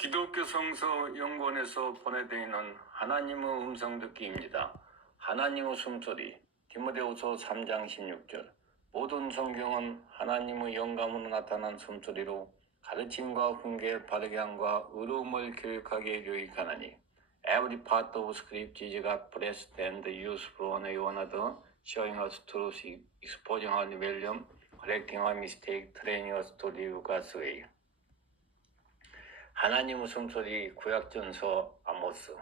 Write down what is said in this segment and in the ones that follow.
기독교 성서 연구원에서 보내드리는 하나님의 음성 듣기입니다. 하나님의 숨소리 디모데후서 3장 16절 모든 성경은 하나님의 영감으로 나타난 숨소리로 가르침과 훈계 바르게 함과 의로움을 교육하게 교육하나니 Every part of script is God blessed and useful on one another, showing us truth, exposing our rebellion, correcting our mistake, training us to live God's way. 하나님의 숨소리 구약전서 아모스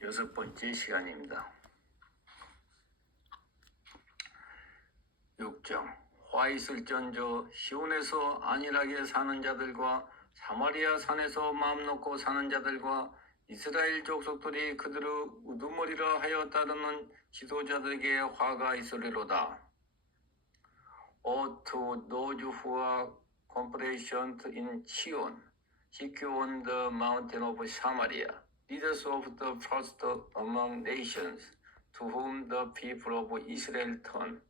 여섯 번째 시간입니다. 6장 화 있을전저 시온에서 안일하게 사는 자들과 사마리아 산에서 마음 놓고 사는 자들과 이스라엘 족속들이 그들의 우두머리라 하여 따르는 지도자들에게 화가 있으리로다. Who are complacent in Chion, secure on the mountain of Samaria, leaders of the first among nations, to whom the people of Israel turn.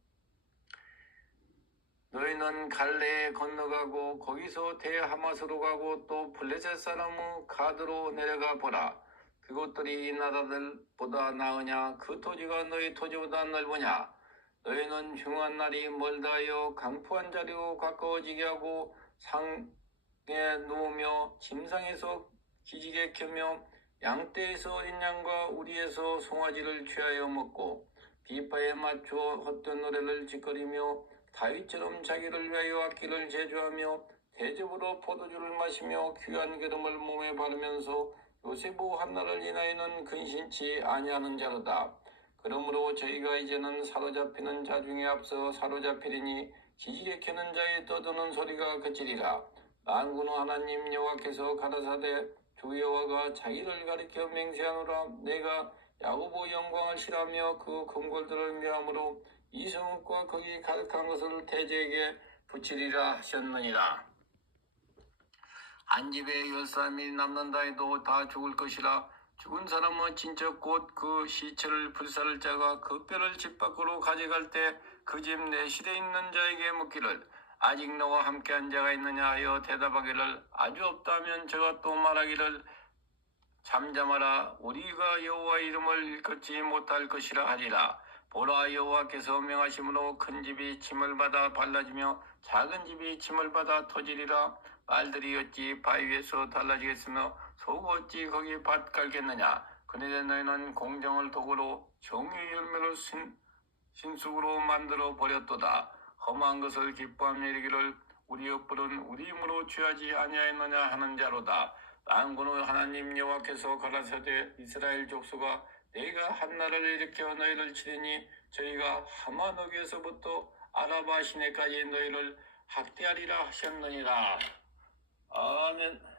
너희는 갈레에 건너가고 거기서 대하마스로 가고 또 블레셋 사람의 가드로 내려가 보라. 그곳들이 이 나라들보다 나으냐? 그 토지가 너희 토지보다 넓으냐? 너희는 흉한 날이 멀다하여 강포한 자리로 가까워지게 하고 상에 누우며 침상에서 기지개 켜며 양떼에서 어린 양과 우리에서 송아지를 취하여 먹고 비파에 맞춰 헛된 노래를 짓거리며 다윗처럼 자기를 위하여 악기를 제조하며 대접으로 포도주를 마시며 귀한 기름을 몸에 바르면서 요세부 한나를 인하여는 근신치 아니하는 자로다. 그러므로 저희가 이제는 사로잡히는 자 중에 앞서 사로잡히리니 지지개 켜는 자의 떠드는 소리가 그치리라. 만군의 하나님 여호와께서 가라사대 주 여호와가 자기를 가리켜 맹세하노라 내가 야고보 영광을 실하며 그 궁궐들을 묘함으로 이성과 거기 가득한 것을 대제에게 붙이리라 하셨느니라. 한 집에 열 사람이 남는다 해도 다 죽을 것이라 죽은 사람은 진짜 곧 그 시체를 불사를 자가 그 뼈를 집 밖으로 가져갈 때 그 집 내실에 있는 자에게 묻기를 아직 너와 함께한 자가 있느냐 하여 대답하기를 아주 없다면 저가 또 말하기를 잠잠하라. 우리가 여호와 이름을 일컫지 못할 것이라 하리라. 보라 여호와께서 명하심으로 큰 집이 침을 받아 발라지며 작은 집이 침을 받아 터지리라. 말들이 어찌 바위 위에서 달라지겠으며 속 어찌 거기 밭 갈겠느냐? 그런데 너희는 공정을 도구로 정의의 열매를 신, 신숙으로 만들어 버렸도다. 험한 것을 기뻐하며 이르기를 우리 엇불은 우리 힘으로 취하지 아니하였느냐 하는 자로다. 만군의 하나님 여호와께서 가라사대 이스라엘 족속아 내가 한나라를 일으켜 너희를 치리니 저희가 하마너기에서부터 아라바 시내까지 너희를 학대하리라 하셨느니라. 아멘